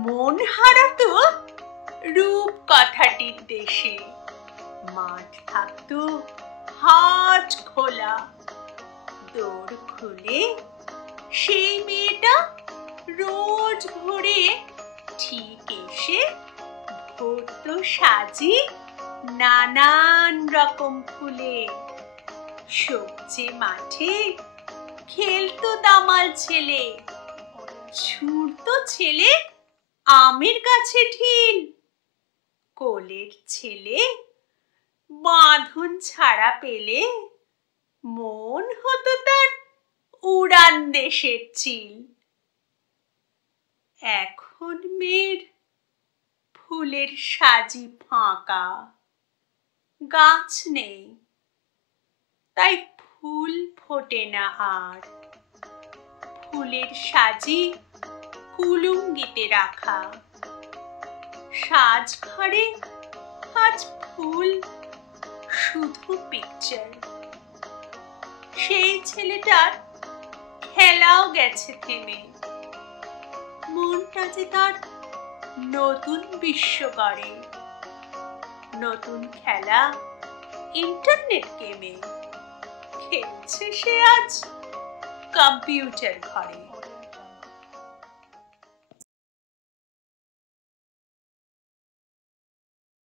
মন হারাতো রূপ কথাটির দেশে। মাঠ থাকতো হাট খোলা, দৌড় খুলে সেই মেয়েটা রোজ ভোরে ঠিক এসে ভরতো সাজি নানান রকম ফুলে। সবজি মাঠে খেলতো দামাল ছেলে, ছুঁড়তো ছেলে আমের গাছে ঢিল। কোলের ছেলে বাঁধন ছাড়া পেলে মন হতো তার উড়ান দেশের চিল। এখন মেয়ের ফুলের সাজি ফাঁকা, গাছ নেই তাই ফুল ফোটে না আর। ফুলের সাজি কুলুঙ্গিতে রাখা, সাজ ঘরে আজ ফুল শুধু পিকচার। সেই ছেলেটার খেলাও গেছে থেমে, মনটা যে তার নতুন বিশ্ব গড়ে। নতুন খেলা ইন্টারনেট গেমে খেলছে সে আজ কম্পিউটার ঘরে।